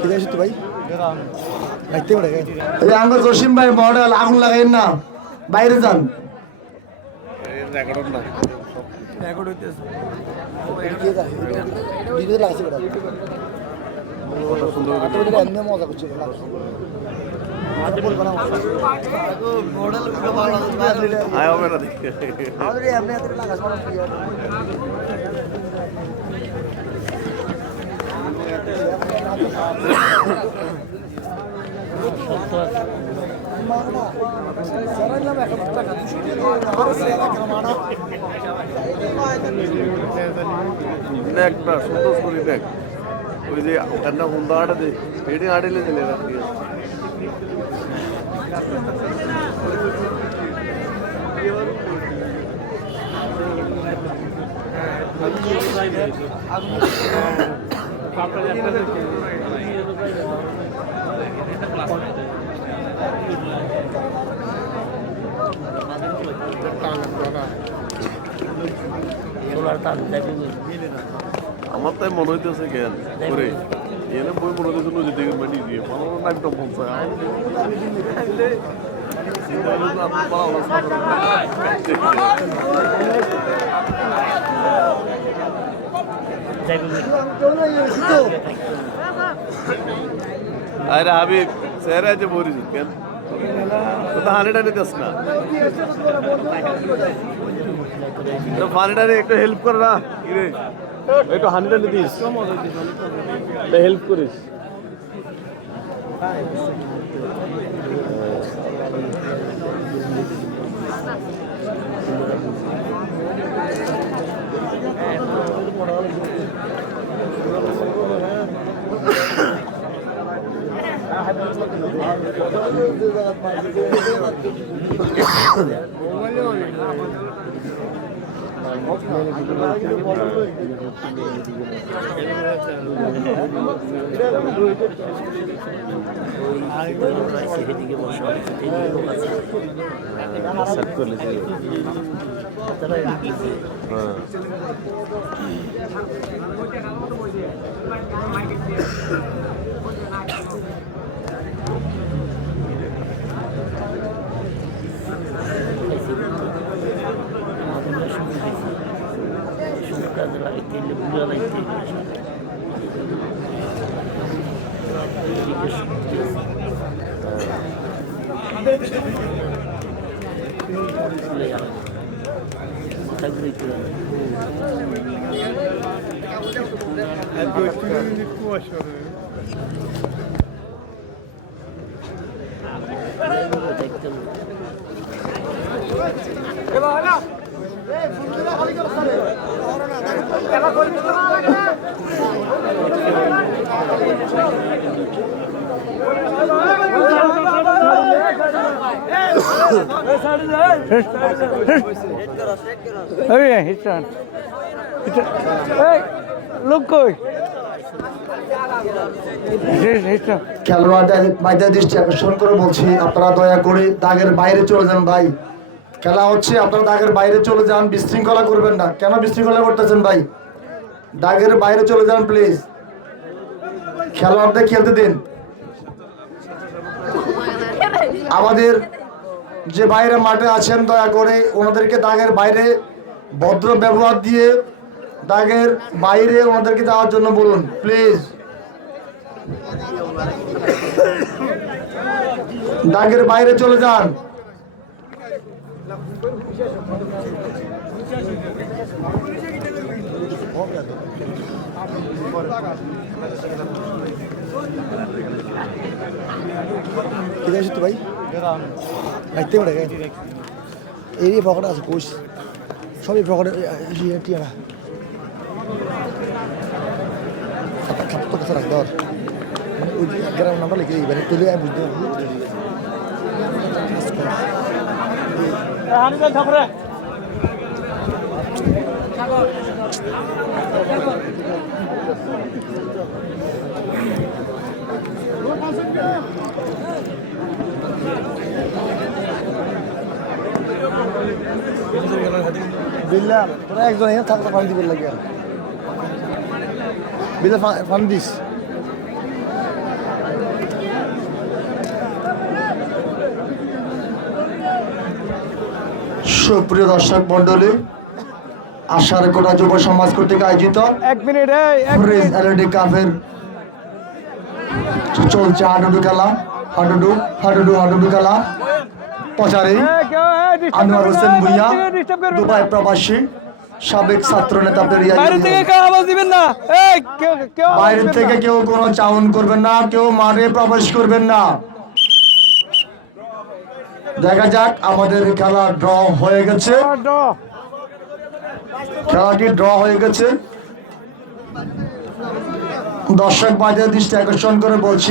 ঠিক আছে তো ভাই? রাখতে পারে আমার জসিম ভাই মডেল আগুন লাগাইন না। বাইরে যান। লাগছে মজা করছে আমাদের এমনি এত লাগাস একটা সুন্দর করি দেখ ওই যে একটা হুন্দা আটা দে এটি আড়িলে চলে রাখি Solar tan, jadi ini. আমার তাই মনে হইতেছে কেন করে এনে বই মনে হইতেছে নদী থেকে মাটি দিয়ে, আমার যে আপনি আরে হাবিব চেহারা আছে বলিস কেন? তো হানিটা নিতেস না। তো পানিটারে একটু হেল্প কর না একটু হানিটা নিতিস হেল্প করিস এই হিটান এই লোক ازرق التل بيضة التل ما شاء الله Götünün ilk başarı. Gel hala. খেলোয়াড়দের বাইদের দৃষ্টি আকর্ষণ করে বলছি আপনারা দয়া করে দাগের বাইরে চলে যান ভাই। খেলা হচ্ছে, আপনারা দাগের বাইরে চলে যান, বিশৃঙ্খলা করবেন না। কেন বিশৃঙ্খলা করতেছেন ভাই? দাগের বাইরে চলে যান প্লিজ খেলোয়াড়দের খেলতে দিন। আমাদের যে বাইরে মাঠে আছেন, দয়া করে ওনাদেরকে দাগের বাইরে ভদ্র ব্যবহার দিয়ে দাগের বাইরে ওনাদেরকে যাওয়ার জন্য বলুন প্লিজ দাগের বাইরে চলে যান। তো ভাই? রাখতে পারে এই পকেটে আছে কোষ, সবই পকেটে টিয়ারা। খাতা তো কথা রাখতে হবে? মানে ওই গ্রাম নাম্বার লিখে দিই মানে তুলে আমি বুঝতে পারব বিল্লা তোরা একজন থাকতে ফান দিবেন লাগে বিল্লা ফা- সুপ্রিয় দর্শক মন্ডলী আশার কোটা যুব সমাজ কর্তৃক আয়োজিত এক মিনিট ফ্রিজ এলইডি কাপের চলছে হাডুডু খেলা হাডুডু হাডুডু হাডুডু খেলা। প্রচারে আনোয়ার হোসেন ভুইয়া। দুবাই প্রবাসী সাবেক ছাত্র নেতা বাইরে থেকে কেউ কোনো চাউন করবেন না কেউ মাঠে প্রবেশ করবেন না। দেখা যাক আমাদের খেলা ড্র হয়ে গেছে। খেলাটি ড্র হয়ে গেছে দর্শক বাজার দৃষ্টি আকর্ষণ করে বলছি